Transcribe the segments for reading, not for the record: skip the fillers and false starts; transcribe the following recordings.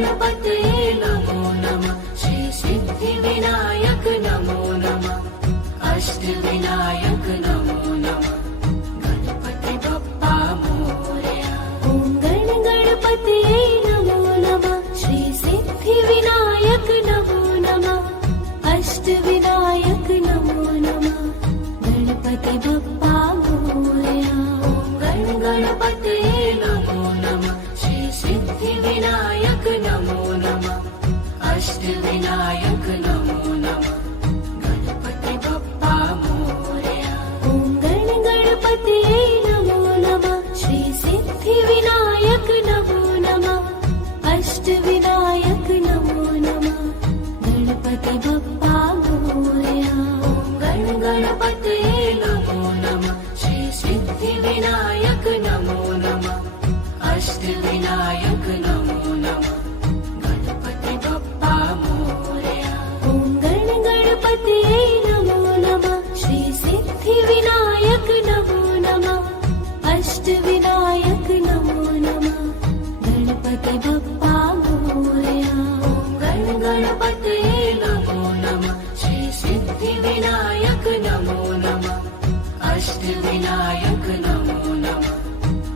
गणपते नमो नमः। श्री सिद्धिविनायक नमो नमः। अष्टविनायक नमो नमः। गणपति बप्पा मोरया। ॐ गणपते नमो नमः। श्री सिद्धिविनायक नमो नमः। अष्टविनायक नमो नमः। गणपति बप्पा मोरया। ॐ गणपते नमो नमः। श्री सिद्धिविनायक नमो नमः। अष्टविनायक नमो नमः। गणपति बप्पा मोरया। ॐ गणपते नमो नमः। श्री सिद्धिविनायक नमो नमः। अष्टविनायक नमो नमः। गणपति बप्पा मोरया। गणपते नमो नमः। श्री सिद्धिविनायक नमो नमः। अष्टविनायक नमो नमः। गणपति बप्पा मोरया। ॐ गणपते नमो नमः। श्री सिद्धिविनायक नमो नमः। अष्टविनायक नमो नमः। गणपति बप्पा मोरया। गणपते नमो नमः। श्री सिद्धिविनायक नमो नमः। अष्टविनायक नमो नमः।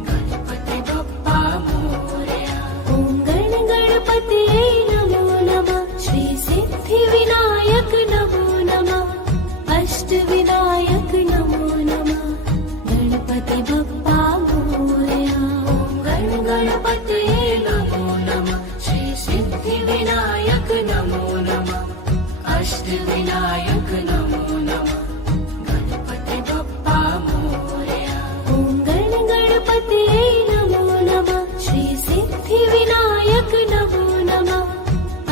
गणपति बप्पा मोरया। ॐ गणपते नमो नमः। श्री सिद्धिविनायक नमो नमः। अष्टविनायक नमो नमः। गणपति बप्पा मोरया। गणपते नमो नमः। श्री सिद्धिविनायक नमो नमः। अष्टविनायक नमो नमः। गणपति बप्पा मोरया। ॐ गणपते नमो नमः। श्री सिद्धिविनायक नमो नमः।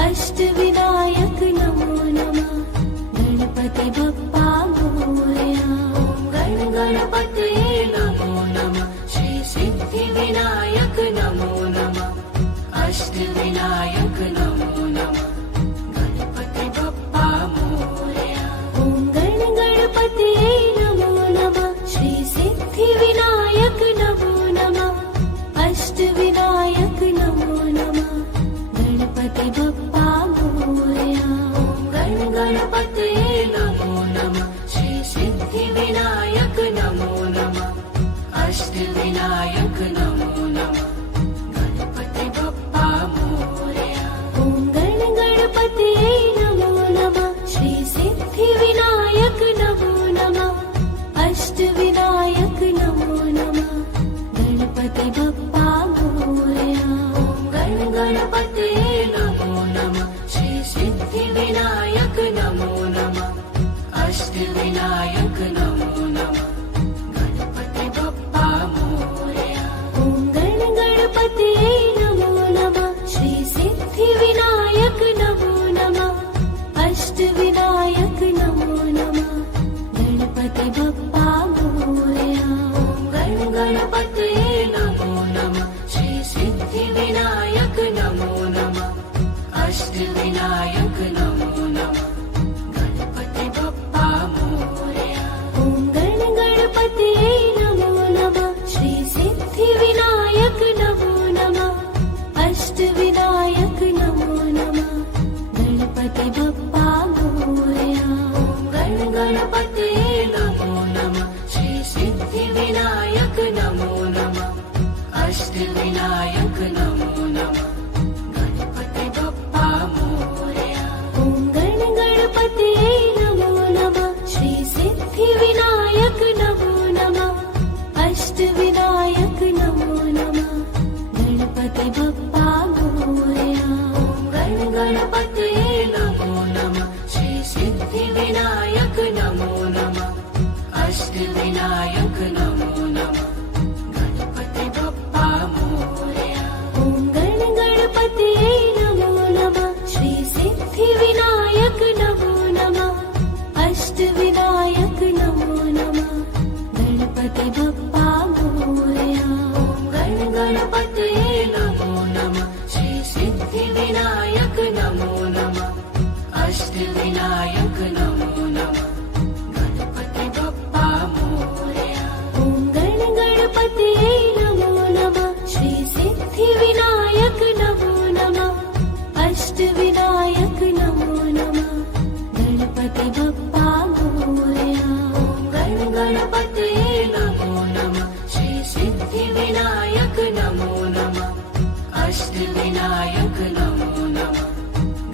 अष्टविनायक नमो नमः। गणपति बप्पा मोरया। गणपते नमो नमः। श्री सिद्धिविनायक नमो नमः। अष्टविनायक नमो नमः। गणपति बप्पा मोरया। ॐ गणपते नमो नमः। श्री सिद्धिविनायक नमो नमः। अष्टविनायक नमो नमः। गणपति बप्पा मोरया। गणपते नमो नमः। श्री सिद्धिविनायक नमो नमः। अष्टविनायक नमो नमः। गणपति बप्पा मोरया। ॐ गणपते नमो नमः। श्री सिद्धिविनायक नमो नमः। अष्टविनायक नमो नमः। गणपति बप्पा मोरया। गणपते नमो नमः। श्री सिद्धिविनायक नमो नमः। अष्टविनायक नमो नमः। गणपति बप्पा मोरया। ॐ गणपते नमो नमः। श्री सिद्धिविनायक नमो नमः। अष्टविनायक नमो नमः। गणपति बप्पा मोरया। गणपते नमो नमः। श्री सिद्धिविनायक नमो नमः। सिद्धिविनायक नमो नमः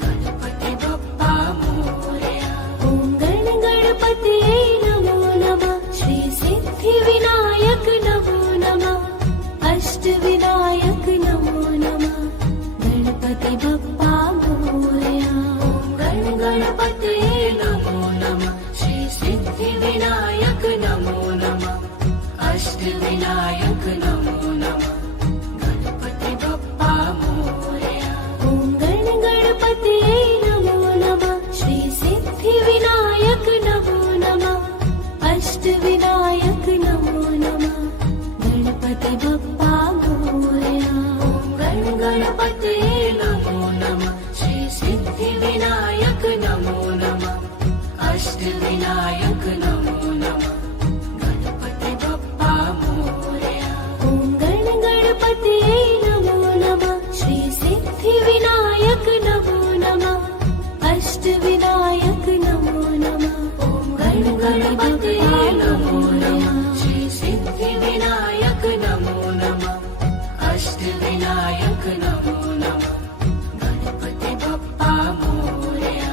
गणपति बप्पा मोरया ॐ गणपतये नमो नमः श्री सिद्धिविनायक नमो नमः अष्टविनायक नमो नमः गणपति बप्पा मोरया गणपतये नमो नमः श्री सिद्धिविनायक नमो नमः अष्टविनायक नमो नमः गणपति बप्पा मोरया ॐ गणपतये नमो नमः श्री सिद्धिविनायक नमो नमः अष्टविनायक नमो नमः गणपति बप्पा मोरया गणपतये नमो नमः श्री सिद्धिविनायक नमो नमः अष्टविनायक नमो नमः गणपति बप्पा मोरया ॐ गणपतये नमो नमः श्री सिद्धिविनायक नमो नमः अष्टविनायक नमो नमः गणपतये नमो नमः श्री सिद्धिविनायक नमो नमः अष्टविनायक नमो नमः गणपति बप्पा मोरया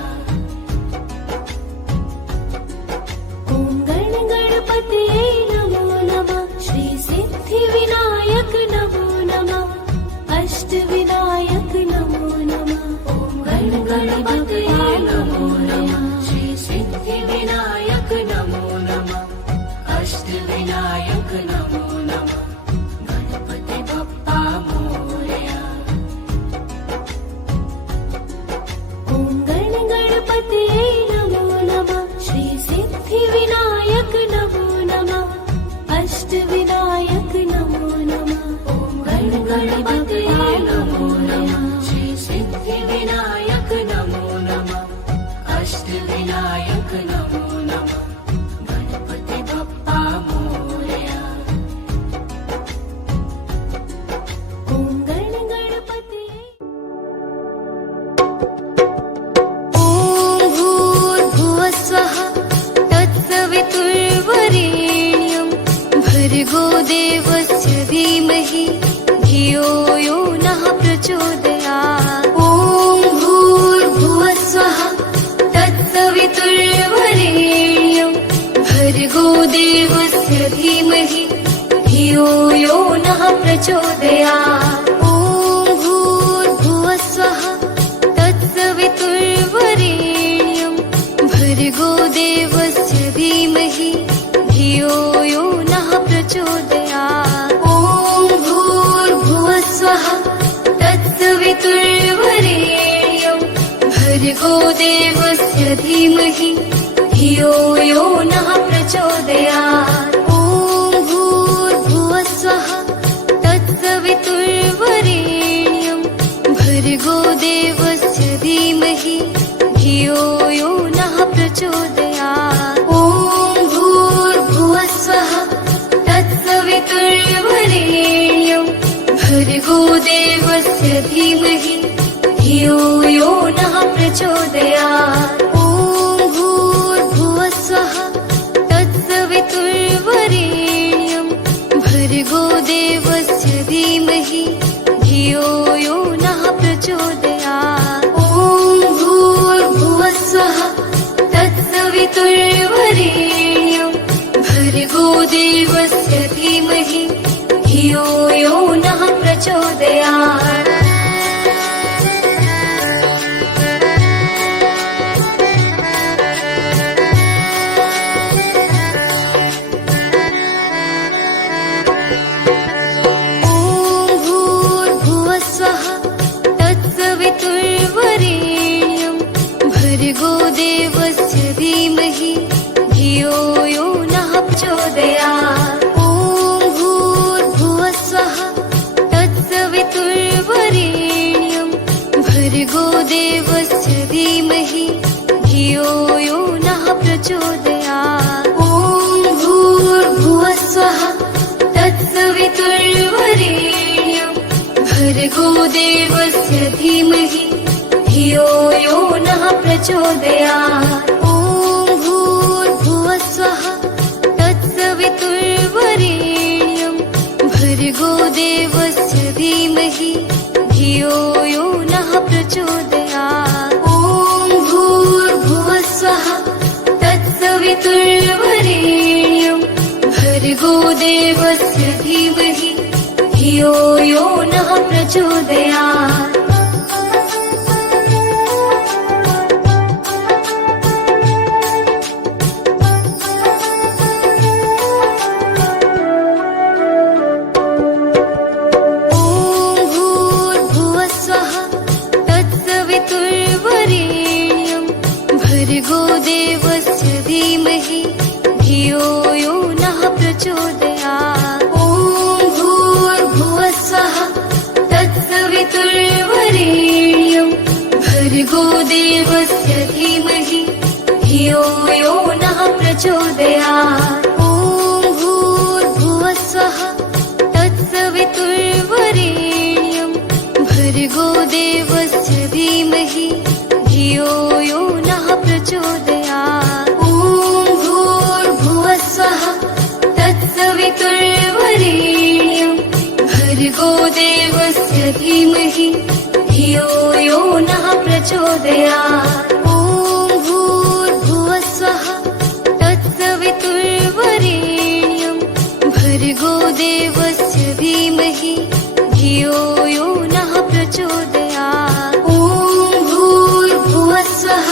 ॐ गणपतये नमो नमः श्री सिद्धिविनायक नमो नमः अष्टविनायक नमो नमः गणपतये नमो नमः श्री सिद्धिविनायक नमो नमः अष्टविनायक नमो नमः गणपति बप्पा मोरया ॐ गणपतये नमो नमः श्री सिद्धिविनायक नमो नमः अष्टविनायक नमो नमः गणपतये नमो नमः श्री सिद्धिविनायक नमो नमः अष्टविनायक नमो नमः गणपति बप्पा मोरया ॐ गणपतये ॐ भूर्भुवस्वः तत्सवितुर्वरेण्यं भर्गो देवस्य धीमहि धियो यो नः प्रचोदयात् ॐ भूर्भुवस्वः तत्सवितुर्वरेण्यं भर्गो देवस्य धीमहि धियो यो नः प्रचोदयात् ॐ भूर्भुवस्वः तत्सवितुर्वरेण्यं भर्गो देवस्य धीमहि धियो यो नः प्रचोदयात् ॐ भूर्भुवस्वः तत्सवितुर्वरेण्यं भर्गो देवस्य धीमहि धियो यो नः प्रचोदयात् ॐ भूर्भुवस्वः तत्सवितुर्वरेण्यं भर्गो देवस्य धीमहि धियो यो नः प्रचोदयात् ॐ भूर्भुवस्वः तत्सवितुर्वरेण्यं भर्गो देवस्य धीमहि धियो यो नः प्रचोदयात् ॐ भूर्भुवस्वः तत्सवितुर्वरेण्यं भर्गो देवस्य धीमहि धियो यो नः प्रचोदयात् ॐ भूर्भुवस्वः तत्सवितुर्वरेण्यं भर्गो देवस्य धीमहि धियो यो नः प्रचोदयात् ॐ भूर्भुवस्वः तत्सवितुर्वरेण्यं भर्गो देवस्य धीमहि धियो यो नः प्रचोदयात् ॐ भूर्भुवस्वः तत्सवितुर्वरेण्यं भर्गो देवस्य धीमहि धियो यो नः प्रचोदयात् ॐ भूर्भुवस्वः तत्सवितुर्वरेण्यं भर्गो देवस्य धीमहि धियो यो नः प्रचोदयात् ॐ भूर्भुवस्वः तत्सवितुर्वरेण्यं भर्गो देवस्य धीमहि धियो यो नः प्रचोदयात् ॐ भूर्भुवः स्वः तत्सवितुर्वरेण्यं भर्गो देवस्य धीमहि धियो यो नः प्रचोदयात् भर्गो देवस्य धीमहि धियो यो नः प्रचोदयात् ॐ भूर्भुवः स्वः तत्सवितुर्वरेण्यं भर्गो देवस्य धीमहि धियो यो नः प्रचोदयात् ॐ भूर्भुवः स्वः तत्सवितुर्वरेण्यं भर्गो देवस्य धीमहि धियो यो नः प्रचोदयात् ॐ भूर्भुवः स्वः तत्सवितुर्वरेण्यं भर्गो देवस्य धीमहि धियो यो नः प्रचोदयात् ॐ भूर्भुवः स्वः तत्सवितुर्वरेण्यं भर्गो देवस्य धीमहि धियो यो नः प्रचोदयात् ॐ भूर्भुवः स्वः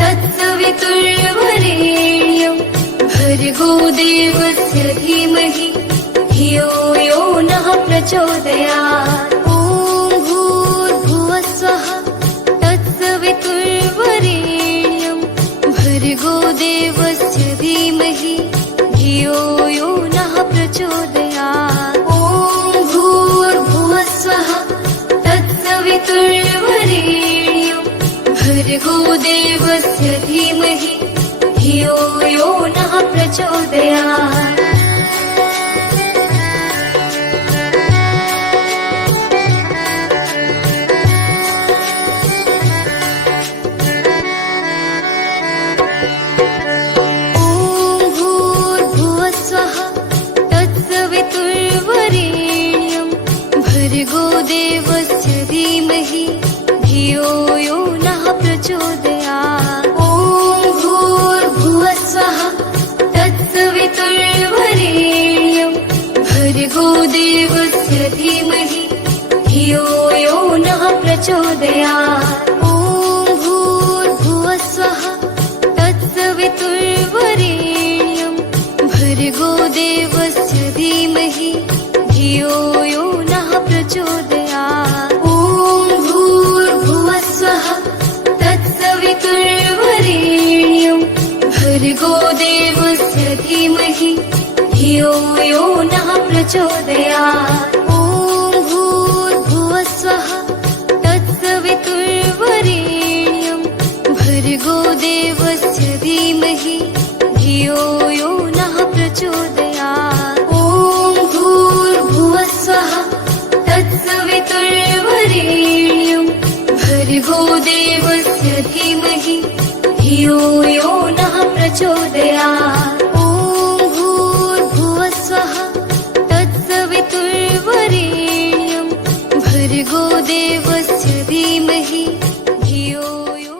तत्सवितुर्वरेण्यं भर्गो देवस्य धीमहि धियो यो नः प्रचोदयात् ॐ भूर्भुवः स्वः तत्सवितुर्वरेण्यं भर्गो देवस्य धीमहि धियो यो नः प्रचोदयात् ॐ भूर्भुवः स्वः तत्सवितुर्वरेण्यं भर्गो देवस्य धीमहि धियो यो नः प्रचोदयात् भर्गो देवस्य धीमहि धियो यो नः प्रचोदयात् ॐ भूर्भुवः स्वः तत्सवितुर्वरेण्यं भर्गो देवस्य धीमहि धियो यो नः प्रचोदयात् ॐ भूर्भुवः स्वः तत्सवितुर्वरेण्यं भर्गो देवस्य धीमहि धियो यो नः प्रचोदयात् ॐ भूर्भुवः स्वः तत्सवितुर्वरेण्यं भर्गो देवस्य धीमहि धियो यो नः प्रचोदयात् ॐ भूर्भुवः स्वः तत्सवितुर्वरेण्यं भर्गो देवस्य धीमहि धियो यो नः प्रचोदयात् ॐ भूर्भुवः स्वः तत्सवितुर्वरेण्यं भर्गो देवस्य धीमहि धियो यो नः प्रचोदयात् ॐ भूर्भुवः स्वः तत्सवितुर्वरेण्यं भर्गो देवस्य धीमहि धियो यो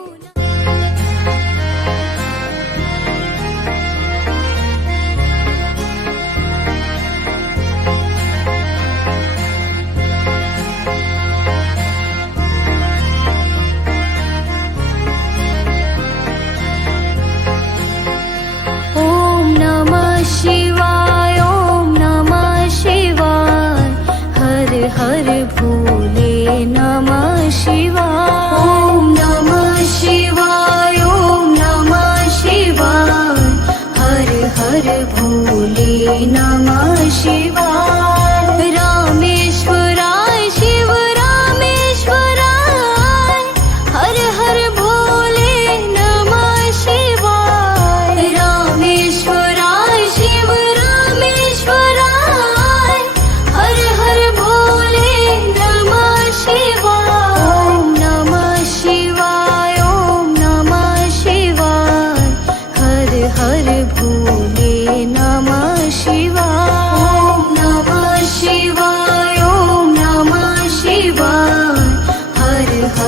शिवाय ॐ नमः शिवाय हर हर भोले नमः शिवाय ॐ नमः शिवाय ॐ नमः शिवाय हर हर भोले नमः शिवाय रामेश्वराय शिव रामेश्वराय हर हर भोले नमः शिवाय रामेश्वराय शिव रामेश्वराय हर हर भोले नमः शिवाय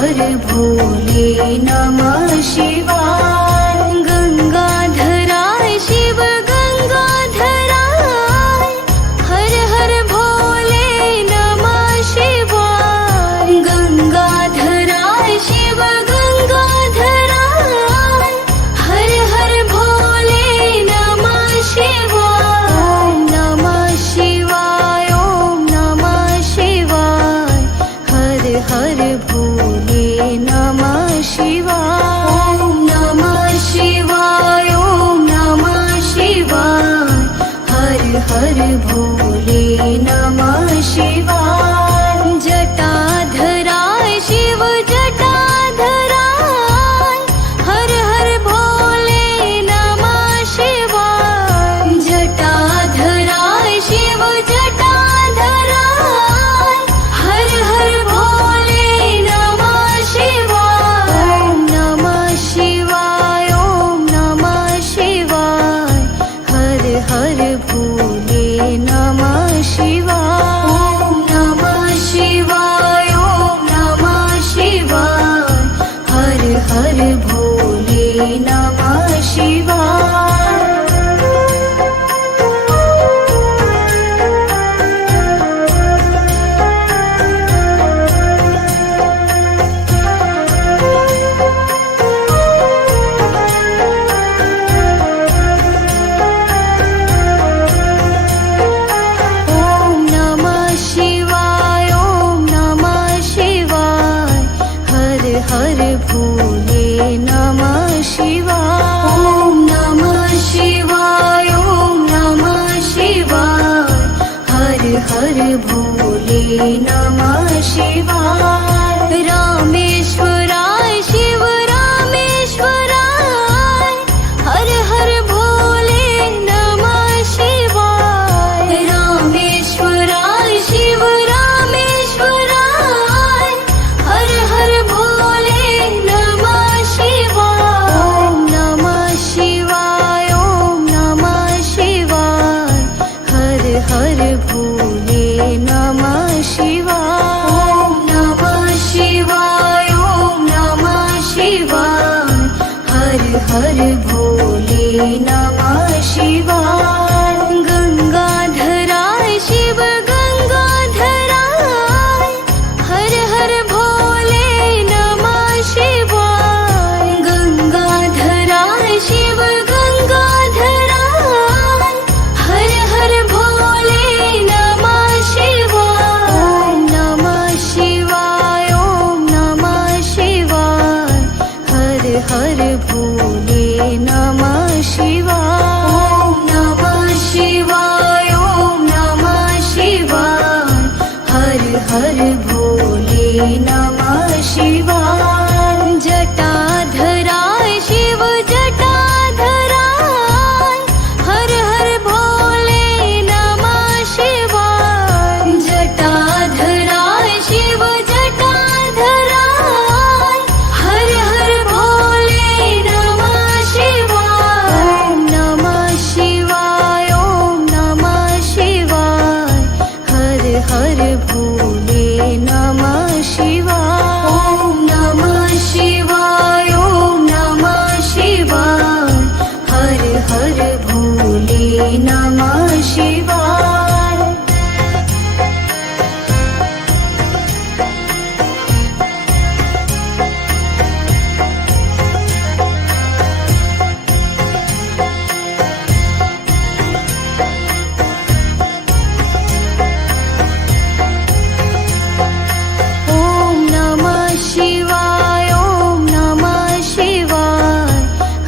हर भोले नमः शिवाय गंगाधराय शिव गंगाधराय हर हर भोले नमः शिवाय गंगाधराय शिव गंगाधराय हर हर भोले नमः शिवाय ओम नमः शिवाय ओम नमः शिवाय हर हर भोले नमः शिवाय ओम नमः शिवाय ओम नमः शिवाय हर हर भोले नमः शिवाय जटाधराय शिव जटाधराय हर हर भोले नमः शिवाय जटाधराय शिव जटाधराय हर हर भोले नमः शिवाय ओम नमः शिवाय ओम नमः शिवाय हर हर भोले नमः शिवाय ओम नमः शिवाय ओम नमः शिवाय हर हर भोले नमः शिवाय ओम नमः शिवाय ओम नमः शिवाय हर हर भोले नमः शिवाय ओम नमः शिवाय ओम नमः शिवाय हर हर भोले नमः शिवाय रामेश्वराय शिव रामेश्वराय हर हर भोले नमः शिवाय रामेश्वराय शिव रामेश्वराय हर हर भोले नमः शिवाय ओम नमः शिवाय ओम नमः शिवाय हर हर भोले नमः शिवाय ओम नमः शिवाय ओम नमः शिवाय हर हर भोले नमः शिवाय गंगाधराय शिव गंगाधराय हर हर भोले नमः शिवाय गंगाधराय शिव गंगाधराय हर हर भोले नमः शिवाय ओम नमः शिवाय ओम नमः शिवाय हर हर भोले नमः शिवाय ओम नमः शिवाय ओम नमः शिवाय हर हर भोले नमः शिवाय जटाधराय शिव जटाधराय हर हर भोले नमः शिवाय जटाधराय शिव जटाधराय हर हर भोले नमः शिवाय ओम नमः शिवाय ओम नमः शिवाय हर हर भोले नमः शिवाय ओम नमः शिवाय ओम नमः शिवाय हर हर भोले नमः शिवाय ओम नमः शिवाय ओम नमः शिवाय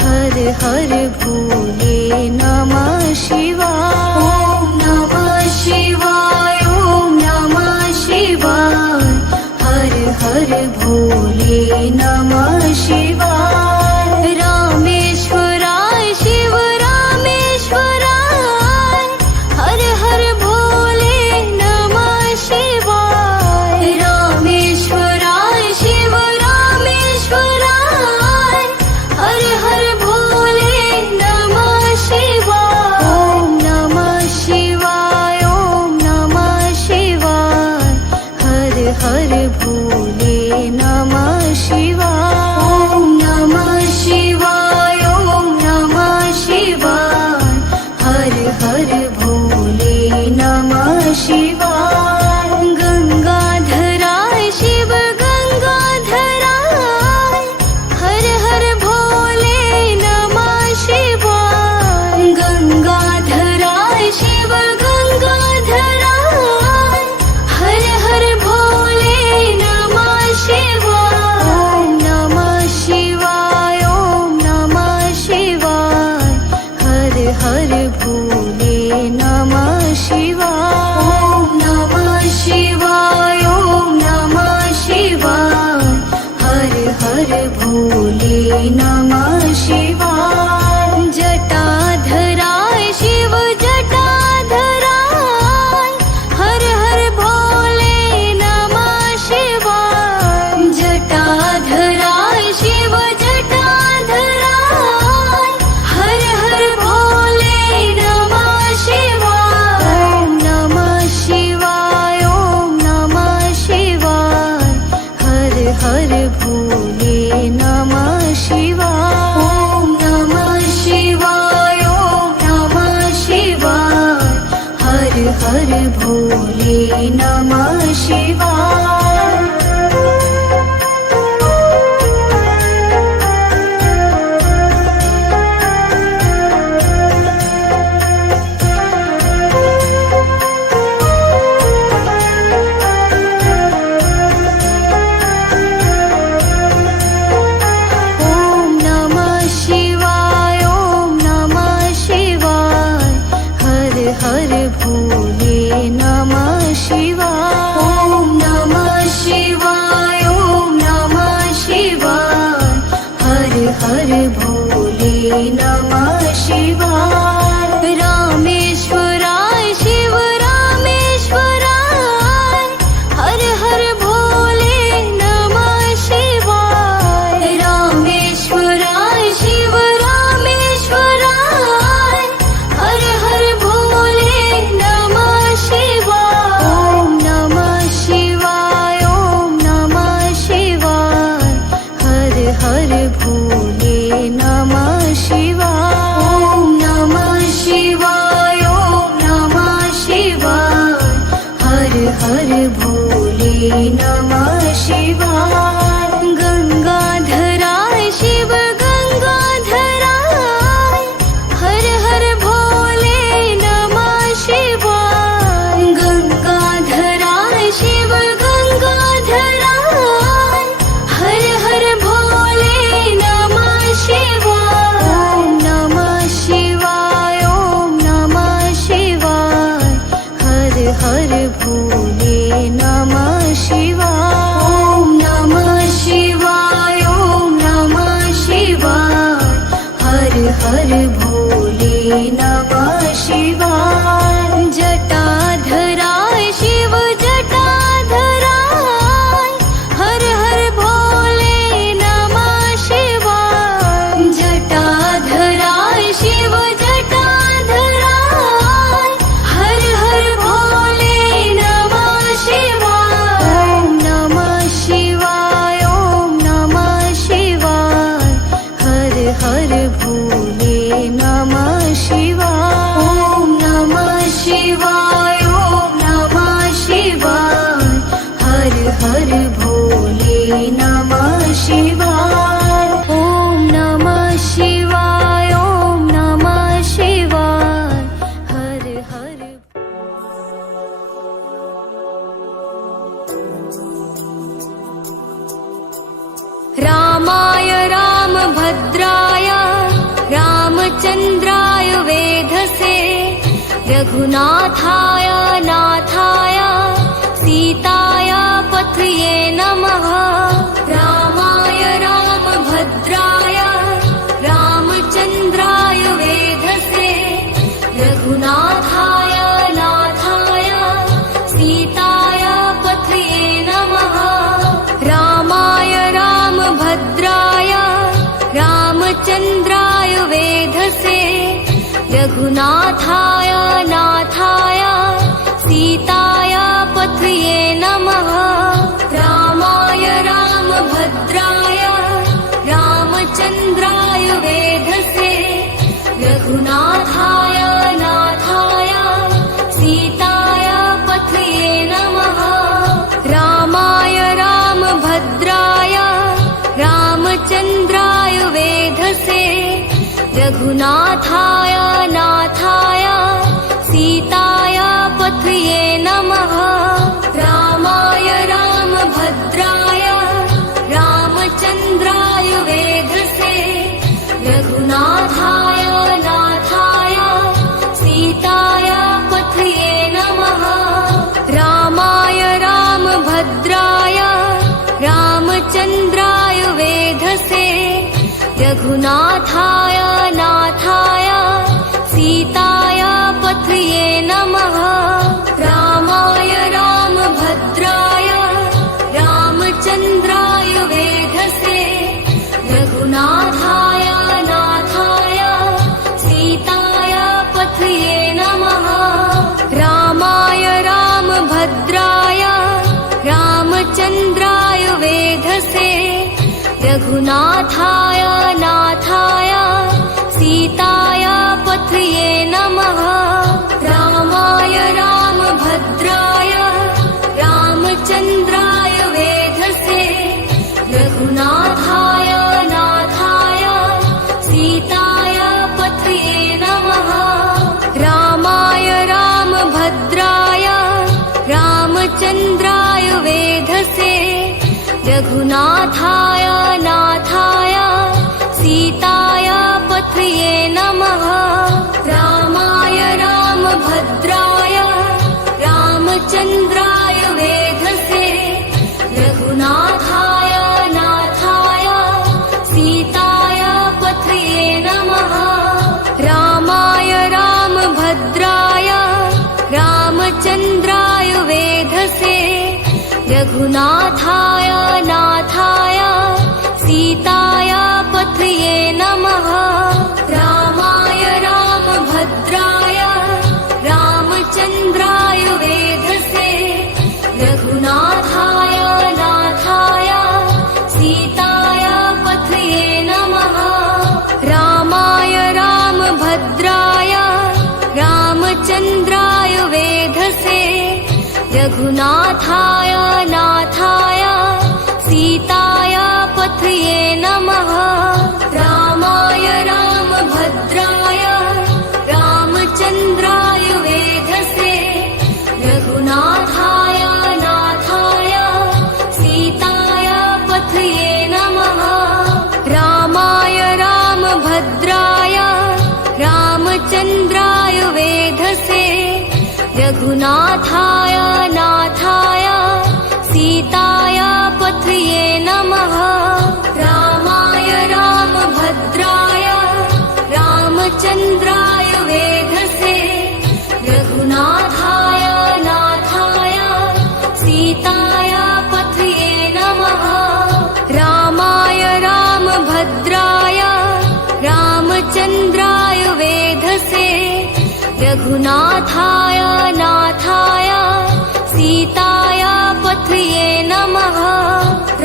हर हर भोले नमः शिवाय ओम नमः शिवाय ओम नमः शिवाय हर हर भोले नमः शिवाय रामेश्वराय शिव रामेश्वराय हर हर भोले नमः शिवाय रामेश्वराय शिव रामेश्वराय हर हर भोले नमः शिवाय ओम नमः शिवाय ओम नमः शिवाय हर हर भोले नमः हर भोले नमः शिवाय। जटाधराय शिव जटाधराय हर हर भोले नमः शिवाय। जटाधराय शिव जटाधराय हर हर भोले नमः शिवाय। ॐ नमः शिवाय ॐ नमः शिवाय हर हर भोले नमः शिवाय। ॐ नमः शिवाय ॐ नमः शिवाय हर हर भोले नमः शिवाय। ॐ नमः शिवाय ॐ नमः शिवाय हर हर भोले नमः शिवाय। ॐ नमः शिवाय ॐ नमः शिवाय हर हर भोले नमः शिवाय। रामेश्वराय शिव रामेश्वराय हर हर भोले नमः शिवाय। रामेश्वराय शिव रामेश्वराय हर हर भोले नमः शिवाय। ॐ नमः शिवाय ॐ नमः शिवाय हर हर भोले नमः शिवाय। ॐ नमः शिवाय ॐ नमः शिवाय हर हर भोले नमः शिवाय। गंगाधराय शिव गंगाधराय हर हर भोले नमः शिवाय। गंगाधराय शिव गंगाधराय हर हर भोले नमः शिवाय। ॐ नमः शिवाय ॐ नमः शिवाय हर हर भोले नमः शिवाय। ॐ नमः शिवाय ॐ नमः शिवाय हर हर भोले नमः शिवाय। जटाधराय शिव जटाधराय हर हर भोले नमः शिवाय। जटाधराय शिव जटाधराय हर हर भोले नमः शिवाय। ॐ नमः शिवाय ॐ नमः शिवाय हर हर भोले नमः शिवाय। ॐ नमः शिवाय ॐ नमः शिवाय हर हर भोले नमः शिवाय। ॐ नमः शिवाय ॐ नमः शिवाय हर हर। रामाय रामभद्राय रामचन्द्राय वेधसे रघुनाथाय नाथाय सीताय पथये नमः। रामाय रामभद्राय रामचन्द्राय वेधसे रघुनाथाय नाथाय सीताय पथये नमः। रामाय रामभद्राय रामचन्द्राय वेधसे रघुनाथाय नाथाय सीताय पथये नमः। रामाय रामभद्राय रामचन्द्राय वेधसे रघुनाथाय नाथाय सीताय पथये नमः। रामाय रामभद्राय रामचन्द्राय वेधसे रघुनाथाय नाथाय सीताय पथये नमः। रामाय रामभद्राय रामचन्द्राय वेधसे रघुनाथाय नाथाय सीताय पथये नमः। रामाय रामभद्राय रामचन्द्राय वेधसे रघुनाथाय नाथाय सीताय पथये नमः रामाय रामभद्राय रामचन्द्राय वेधसे रघुनाथाय नाथाय सीताय पथये नमः रामाय रामभद्राय रामचन्द्राय वेधसे रघुनाथाय नाथाय सीताय पथये नमः रामाय रामभद्राय रामचन्द्राय वेधसे रघुनाथाय नाथाय सीताय पथये नमः रामाय रामभद्राय रामचन्द्राय वेधसे रघुनाथाय नाथाय सीताय पथये नमः रामाय रामभद्राय रामचन्द्राय वेधसे रघुनाथाय नाथाय सीताय पथये नमः रामाय रामभद्राय रामचन्द्राय वेधसे रघुनाथाय नाथाय सीताय पथये नमः रामाय रामभद्राय रामचन्द्राय वेधसे रघुनाथाय नाथाय सीताय पथये नमः रामाय रामभद्राय रामचन्द्राय वेधसे रघुनाथाय नाथाय सीताय पथये नमः रामाय रामभद्राय रामचन्द्राय वेधसे रघुनाथाय नाथाय सीताय पथये नमः रामाय रामभद्राय रामचन्द्राय वेधसे रघुनाथाय नाथाय सीताय पथये नमः रामाय रामभद्राय रामचन्द्राय वेधसे रघुनाथाय नाथाय सीताय पथये नमः रामाय रामभद्राय रामचन्द्राय वेधसे रघुनाथाय नाथाय सीताय पथये नमः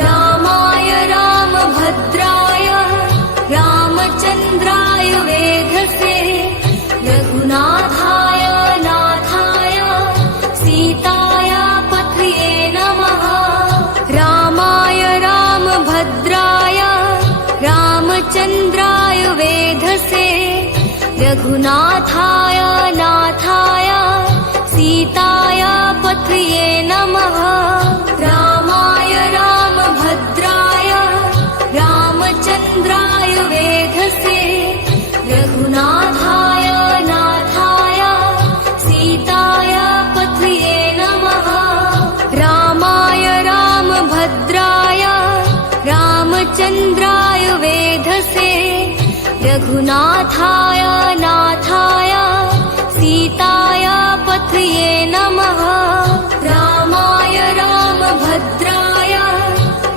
रामाय रामभद्राय रामचन्द्राय वेधसे रघुनाथाय नाथाय सीताय पथये नमः रामाय रामभद्राय रामचन्द्राय वेधसे रघुनाथाय नाथाय सीताय पथये नमः रामाय रामभद्राय रामचन्द्राय वेधसे रघुनाथाय नाथाय सीताय पथये नमः रामाय रामभद्राय रामचन्द्राय वेधसे रघुनाथाय नाथाय सीताय पथये नमः रामाय रामभद्राय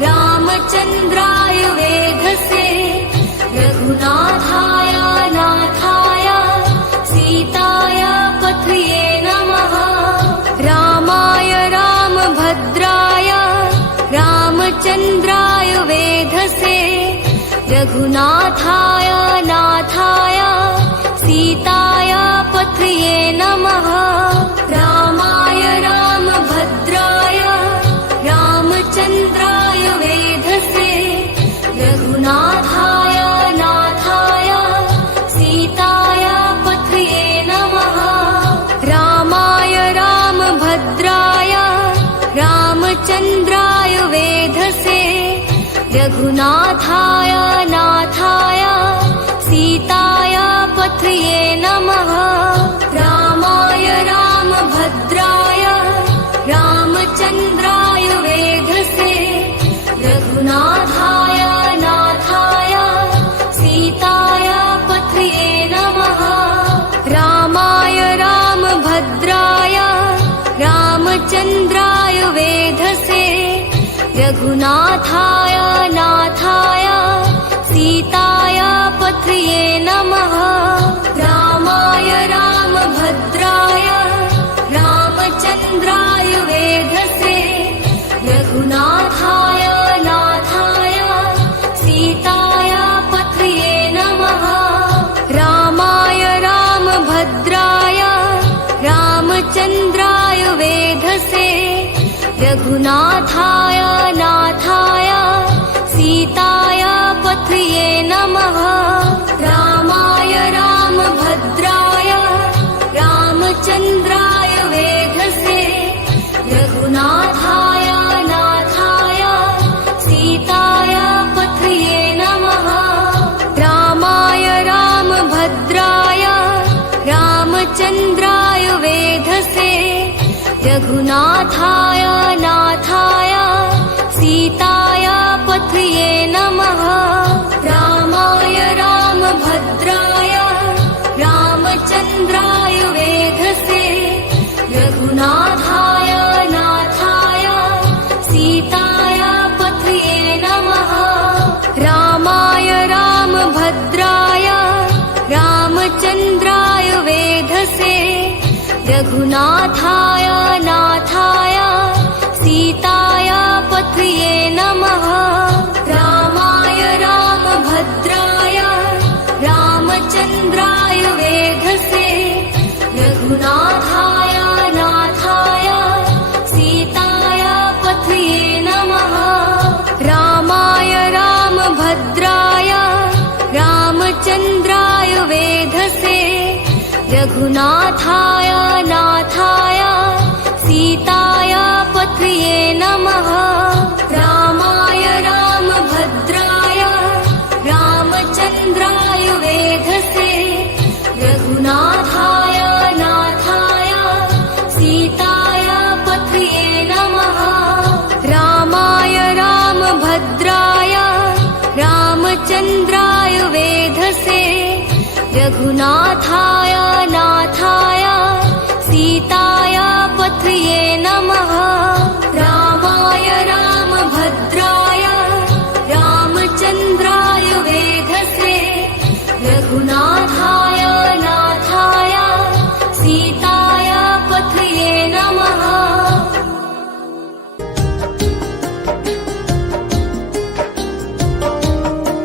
रामचन्द्राय वेधसे रघुनाथाय नाथाय सीताय पथये नमः रामाय रामभद्राय रामचन्द्राय वेधसे रघुनाथाय नाथाय सीताय पथये नमः रामाय रामभद्राय रामचन्द्राय वेधसे रघुनाथाय नाथाय सीताय पथये नमः रामाय रामभद्राय रामचन्द्राय वेधसे रघुनाथाय नाथाय सीताय पथये नमः रामाय रामभद्राय रामचन्द्राय वेधसे रघुनाथाय पथये नमः रामाय रामभद्राय रामचन्द्राय वेधसे रघुनाथाय नाथाय सीताय पथये नमः रामाय रामभद्राय रामचन्द्राय वेधसे रघुनाथाय नाथाय सीताय पथये नमः रामाय रामभद्राय रामचन्द्राय वेधसे रघुनाथाय नाथाय सीताय पथये नमः रामाय रामभद्राय रामचन्द्राय वेधसे रघुनाथाय नाथाय सीताय पथये नमः रामाय रामभद्राय रामचन्द्राय वेधसे रघुनाथाय नाथाय सीताय पथये नमः रामाय रामभद्राय रामचन्द्राय वेधसे रघुनाथाय नाथाय सीताय पथये नमः रामाय रामभद्राय रामचन्द्राय वेधसे रघुनाथाय नाथाय सीताय पथये नमः रामाय रामभद्राय रामचन्द्राय वेधसे रघुनाथाय नाथाय सीताय पथये नमः रामाय रामभद्राय रामचन्द्राय वेधसे रघुनाथाय नाथाय सीताय पथये नमः रामाय रामभद्राय रामचन्द्राय वेधसे रघुनाथाय नाथाय सीताय पथये नमः रामाय रामभद्राय रामचन्द्राय वेधसे रघुनाथाय नाथाय सीताय पथये नमः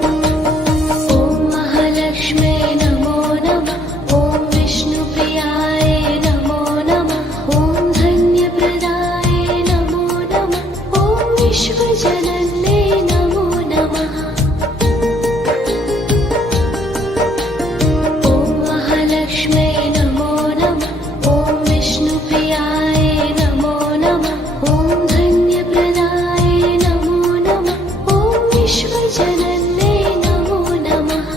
ॐ महालक्ष्म्यै नमो नमः ॐ विष्णुप्रियाय नमो नमः ॐ धन्यप्रदाय नमो नमः ॐ विश्वजनन्यै नमो नमः ॐ महालक्ष्म्यै नमो नमः ॐ विष्णुप्रियाय नमो नमः ॐ धन्यप्रदाय नमो नमः ॐ विश्वजनन्यै नमो नमः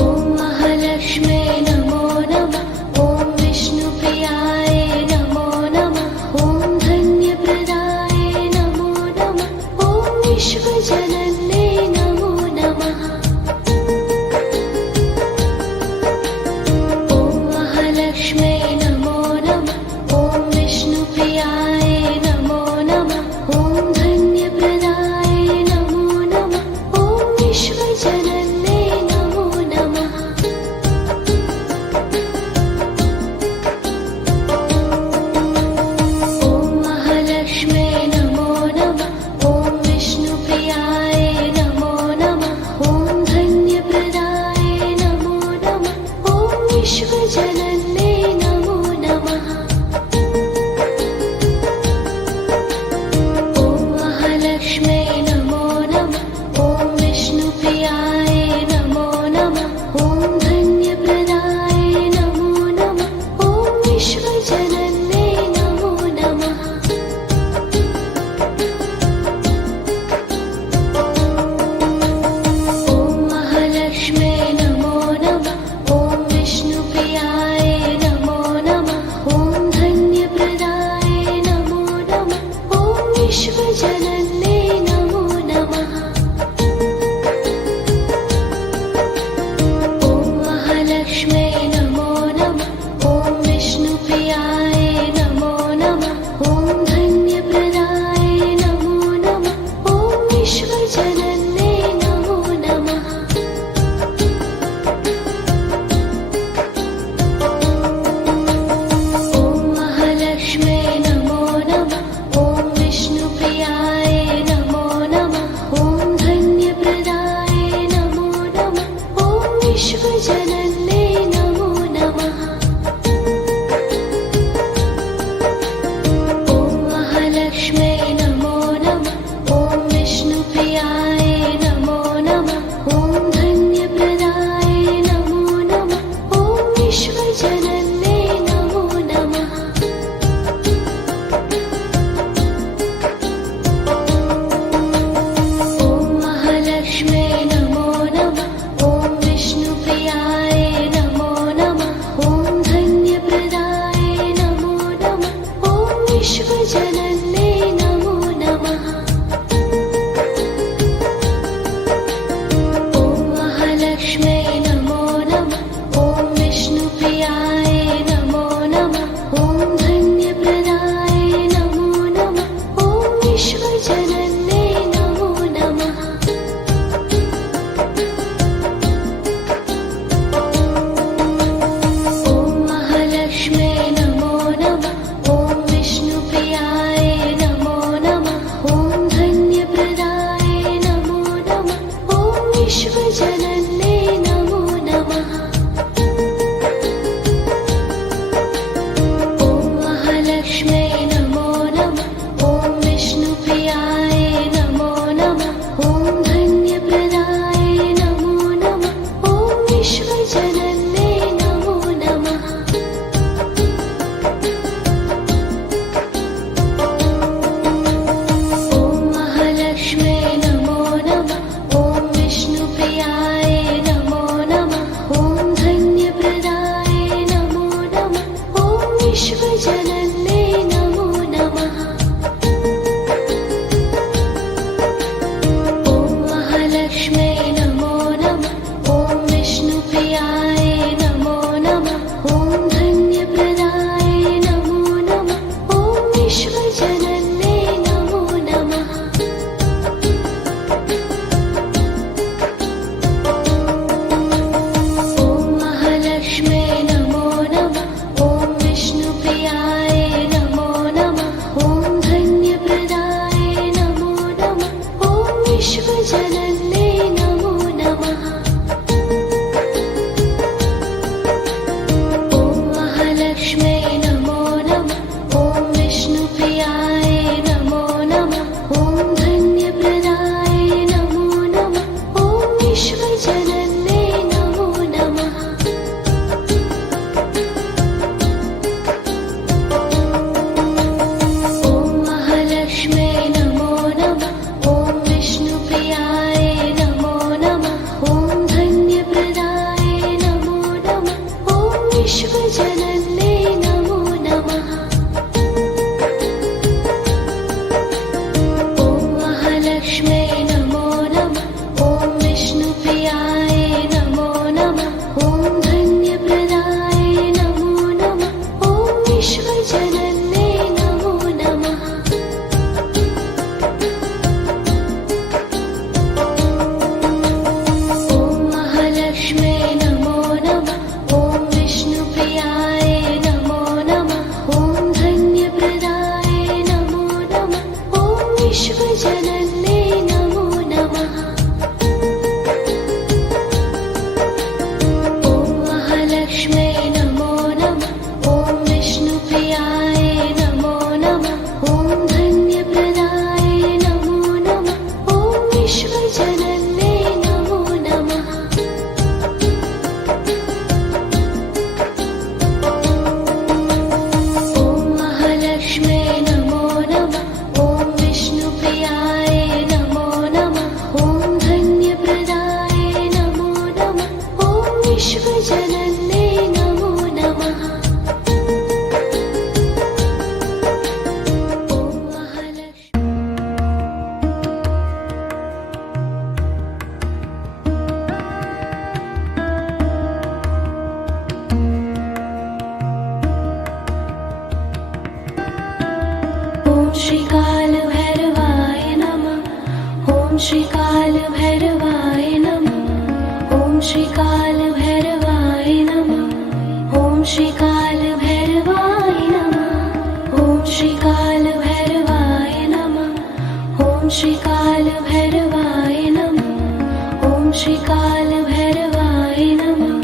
ॐ महालक्ष्म्यै नमो नमः ॐ विष्णुप्रियाय नमो नमः ॐ धन्यप्रदाय नमो नमः ॐ विश्वजनन्यै नमो नमः ॐ महालक्ष्म्यै नमो नमः ॐ विष्णुप्रियाय विश्वजनन्ये नमो नमः। ॐ महालक्ष्म्यै नमो नमः। ॐ विष्णुप्रियाय नमो नमः। ॐ धन्यप्रदाय नमो नमः। ॐ विश्वजनन्ये नमो नमः। ॐ महालक्ष्म्यै नमो नमः। ॐ विष्णुप्रियाय नमो नमः। ॐ धन्यप्रदाय नमो नमः। ॐ विश्वजनन्ये नमो नमः। ॐ महालक्ष्म्यै नमो नमः। ॐ विष्णुप्रियाय नमो नमः। ॐ धन्यप्रदाय नमो नमः। ॐ विश्वजनन्ये नमो नमः। ॐ महालक्ष्म्यै नमो नमः। ॐ विष्णुप्रियाय नमो नमः। ॐ धन्यप्रदाय नमो नमः। ॐ विश्वजनन्ये नमो नमः। ॐ महालक्ष्म्यै नमो नमः। ॐ विष्णुप्रियाय नमो नमः। ॐ धन्यप्रदाय नमो नमः। ॐ विश्वजनन्ये नमो नमः। ॐ महालक्ष्म्यै नमो नमः। ॐ विष्णुप्रियाय नमो नमः। ॐ धन्यप्रदाय नमो नमः। ॐ विश्वजनन्ये नमो नमः। ॐ महालक्ष्म्यै नमो नमः। ॐ विष्णुप्रियाय नमो नमः। ॐ धन्यप्रदाय नमो नमः। ॐ विश्वजनन्ये नमो नमः। ॐ महालक्ष्म्यै नमो नमः। ॐ विष्णुप्रियाय नमो नमः। ॐ धन्यप्रदाय नमो नमः। ॐ विश्वजनन्ये नमो नमः। ॐ महालक्ष्म्यै नमो नमः। ॐ विष्णुप्रियाय नमो नमः। ॐ धन्यप्रदाय नमो नमः। ॐ विश्वजनन्ये नमो नमः। ॐ महालक्ष्म्यै नमो नमः। ॐ विष्णुप्रियाय नमो नमः। ॐ धन्यप्रदाय नमो नमः। ॐ विश्वजनन्ये नमो नमः। ॐ महालक्ष्म्यै नमो नमः। ॐ विष्णुप्रियाय नमो नमः। ॐ धन्यप्रदाय नमो नमः। ॐ विश्वजनन्ये नमो नमः। ॐ महालक्ष्म्यै नमो नमः। ॐ विष्णुप्रियाय नमो नमः। ॐ धन्यप्रदाय नमो नमः। ॐ विश्वजनन्ये नमो नमः। ॐ महालक्ष्मी ॐ श्रीकालभैरवाय नमः। ॐ श्रीकालभैरवाय नमः। ॐ श्रीकालभैरवाय नमः। ॐ श्रीकालभैरवाय नमः। ॐ श्रीकालभैरवाय नमः। ॐ श्रीकालभैरवाय नमः। ॐ श्रीकालभैरवाय नमः।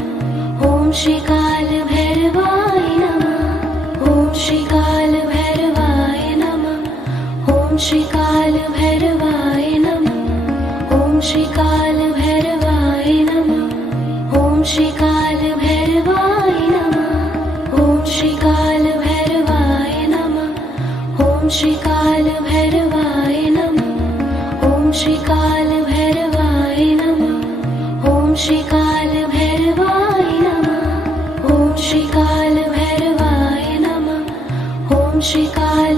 ॐ श्रीकालभैरवाय नमः। ॐ श्रीकालभैरवाय नमः। ॐ श्रीकालभैरवाय नमः। ॐ श्रीकालभैरवाय नमः। ॐ श्रीकालभैरवाय नमः। ॐ श्रीकालभैरवाय नमः। ॐ श्रीकालभैरवाय नमः। ॐ श्रीकालभैरवाय नमः। ॐ श्रीकालभैरवाय नमः। ॐ श्रीकालभैरवाय नमः। ॐ श्रीकाल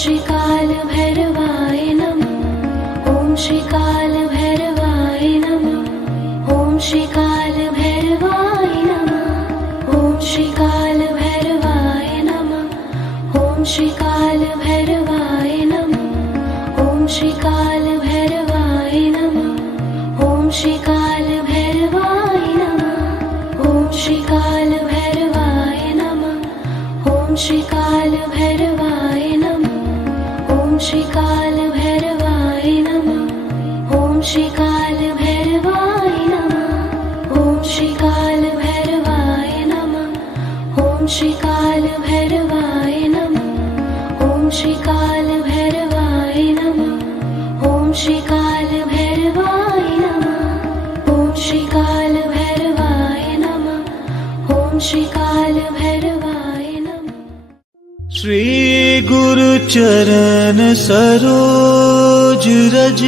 श्रीकालभैरवाय नमः। ॐ श्रीकालभैरवाय नमः। ॐ श्रीकालभैरवाय नमः। ॐ श्रीकालभैरवाय नमः। ॐ श्रीकालभैरवाय नमः। ॐ श्रीकालभैरवाय नमः। ॐ श्रीकालभैरवाय नमः। ॐ श्रीकालभैरवाय नमः। ॐ श्रीकालभैरवाय नमः। ॐ श्रीकालभैरवाय नमः। ॐ श्रीकालभैरवाय नमः। ॐ श्रीकालभैरवाय नमः। ॐ श्रीकालभैरवाय नमः। ॐ श्रीकालभैरवाय नमः। ॐ श्रीकालभैरवाय नमः। ॐ श्रीकालभैरवाय नमः। ॐ श्रीकालभैरवाय नमः। श्री गुरु चरण सरोज रज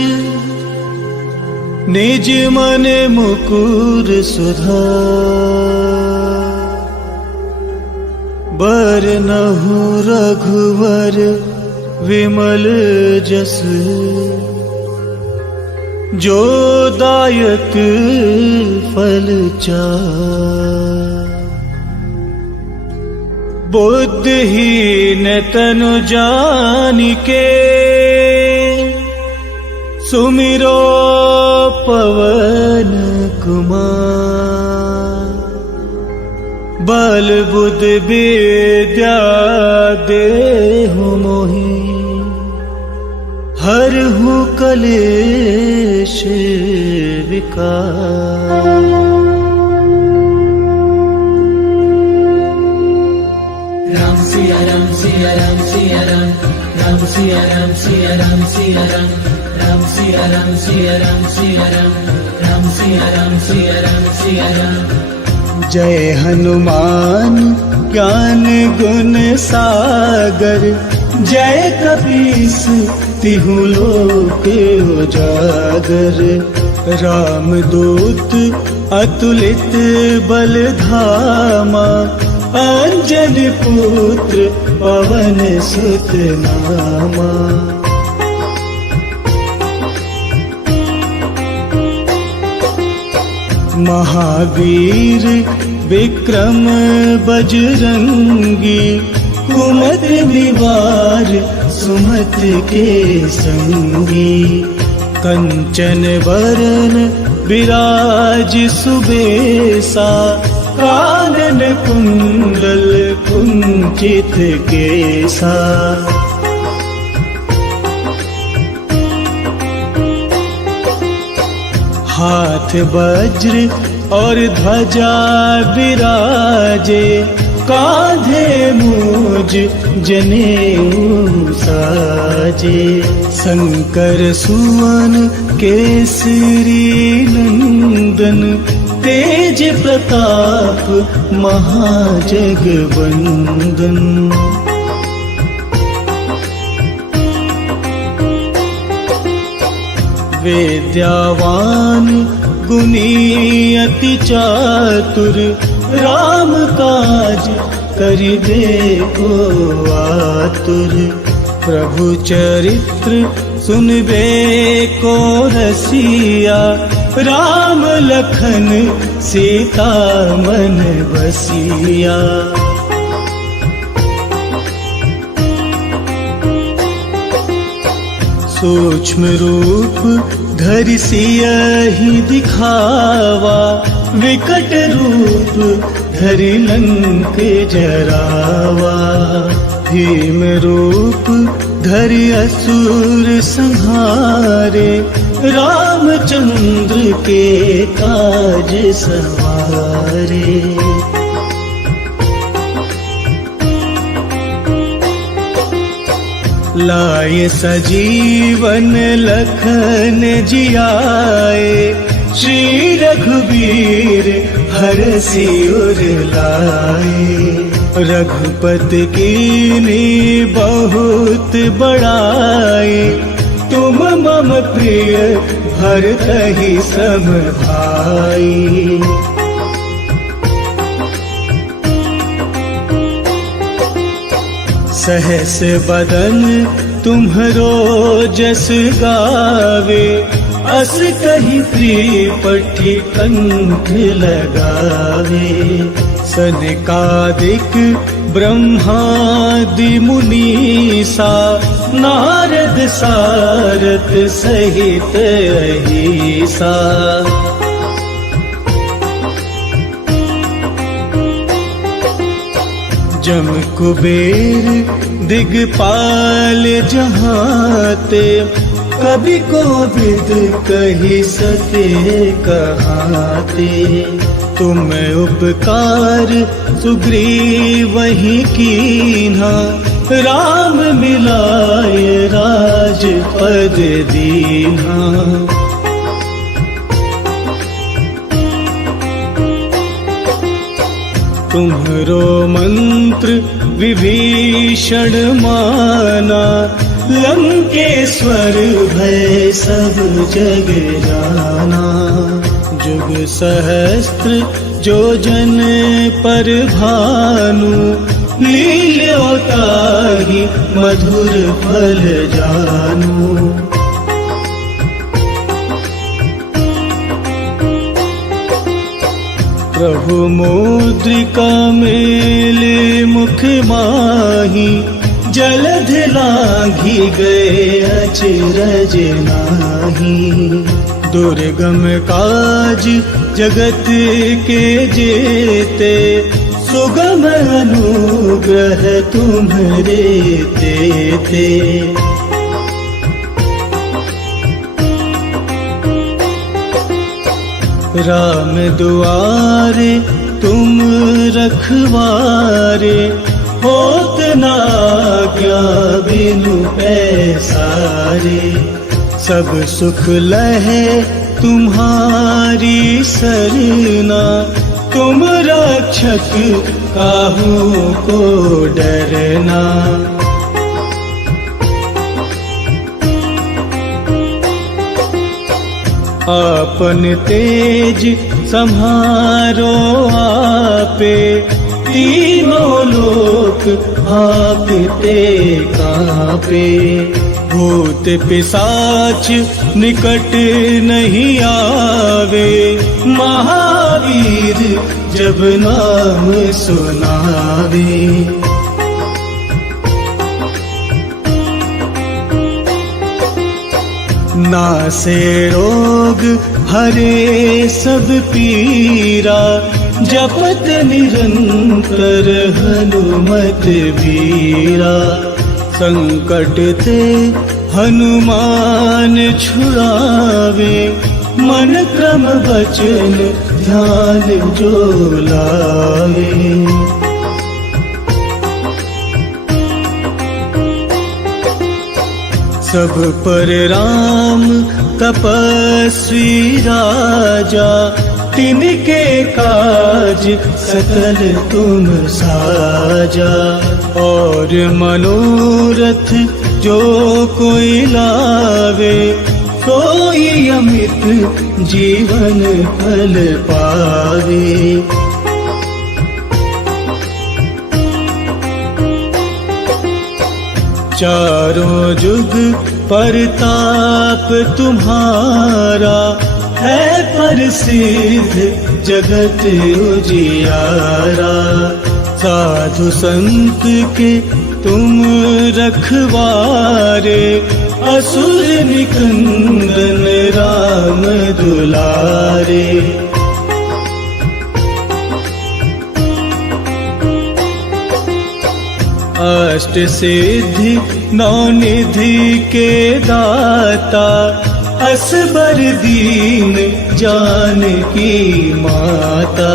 निज मन मुकुर सुधार। बरनहु रघुवर विमल जस जो दायक फल चार। बुद्धिहीन तनु जानिके सुमिरो पवन कुमार। बल बुद्धि विद्या देहु मोहि हरहु कलेश विकार। राम सिया राम सिया राम सिया राम राम सिया राम सिया राम सिया राम राम सिया राम सिया राम सिया राम राम सिया राम सिया राम सिया राम। जय हनुमान ज्ञान गुण सागर जय कपीस तिहु लोक उजागर। रामदूत अतुलित बल धामा अंजन पुत्र पवन सुत नामा। महावीर विक्रम बजरंगी कुमति निवार सुमत के संगी। कंचन वरन विराज सुबेसा कानन कुंडल कुंचित केसा। हाथ वज्र और ध्वजा विराजे कांधे मूज जनेऊ साजे। शंकर सुवन केसरी नंदन तेज प्रताप महाजगवंदन। विद्यावान गुणी अति चातुर राम काज करिबे को आतुर। प्रभु चरित्र सुनबे को रसिया राम लखन सीता मन बसिया। सूक्ष्म रूप धरि सियहि दिखावा विकट रूप धरि लंक जरावा। भीम रूप धरि असुर संहारे रामचंद्र के काज सवारे। लाए सजीवन लखन जियाए श्री रघुबीर हरषि उर लाए। रघुपति कीन्ही बहुत बड़ाई तुम मम प्रिय भरतहि सम भाई। सहस बदन तुम्हरो जस गावे, अस कही त्रिपठी कंठ लगावे। सनकादिक ब्रह्मादि मुनीसा, नारद सारथ सहित अहिसा। जम कुबेर दिगपाल जहाते, कभी कोविद कही सके कहाते। तुम उपकार सुग्रीव वही कीन्हा, राम मिलाए राजपद दीन्हा। तुम्हरो मंत्र विभीषण माना, लंकेश्वर भय सब जग जाना। जुग सहस्त्र जो जन पर भानु, लील्योताहि मधुर फल जानू। प्रभु मुद्रिका मेले मुख माही, जलध लांघी गए अचरज नाही। दुर्गम काज जगत के जेते, सुगम अनुग्रह तुम्हरे तेते। राम दुआरे तुम रखवारे, होत न आज्ञा बिनु पैसारे। सब सुख लहे तुम्हारी सरना, तुम रक्षक काहू को डरना। आपन तेज सम्हारो आपे, तीनों लोक आपते कांपे। भूत पिशाच निकट नहीं आवे, महावीर जब नाम सुनावे। नासे रोग हरे सब पीरा, जपत निरंतर हनुमत बीरा। संकट ते हनुमान छुड़ावे, मन क्रम वचन ध्यान जो लावे। सब पर राम तपस्वी राजा, तिनके काज सकल तुम साजा। और मनोरथ जो कोई लावे, सोई अमित जीवन फल पावे। चारों जुग परताप तुम्हारा, है प्रसिद्ध जगत उजियारा। साधु संत के तुम रखवारे, असुर निकंदन राम दुलारे। अष्ट सिद्धि नौ निधि के दाता, असबर दीन जानकी माता।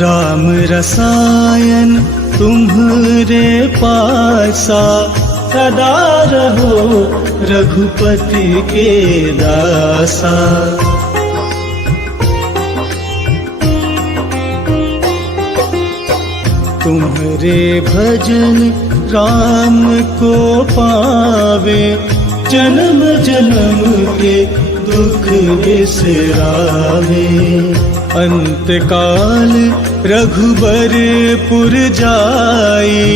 राम रसायन तुम्हरे पासा, सदा रहो रघुपति के दासा। तुम्हरे भजन राम को पावे, जन्म जन्म के दुख बिसरावे। अंत काल रघुबरपुर जाई,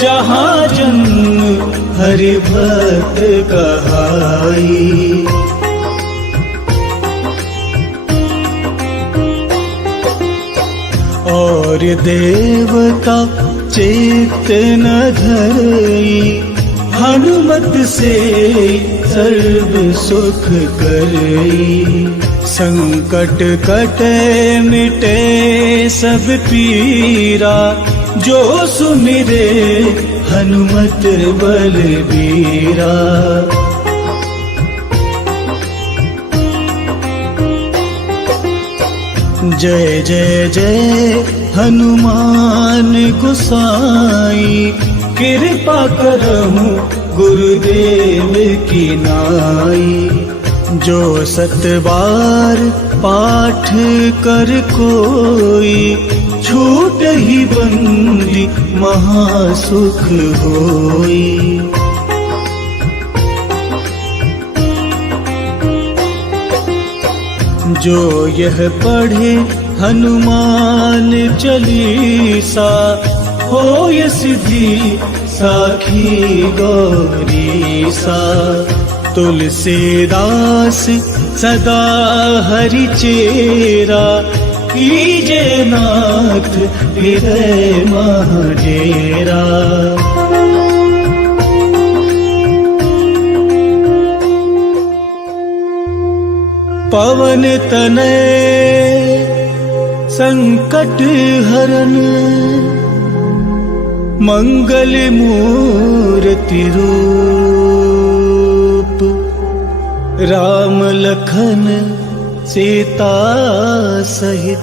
जहाँ जन्म हरि भक्त कहाई। और देवता चेत न धरई, हनुमत से सर्व सुख करई। संकट कटे मिटे सब पीरा, जो सुमिरे हनुमत बलबीरा। जय जय जय हनुमान गोसाई, कृपा करहु गुरुदेव की नाई। जो 7 बार पाठ कर कोई, छूट ही बंदी महासुख होई। जो यह पढ़े हनुमान चालीसा, होय सिद्धि साखी गौरीसा। तुलसीदास सदा हरि चेरा, कीजे नाथ हृदय मह डेरा। पवन तनय संकट हरन, मंगल मूर्ति रूप। राम लखन सीता सहित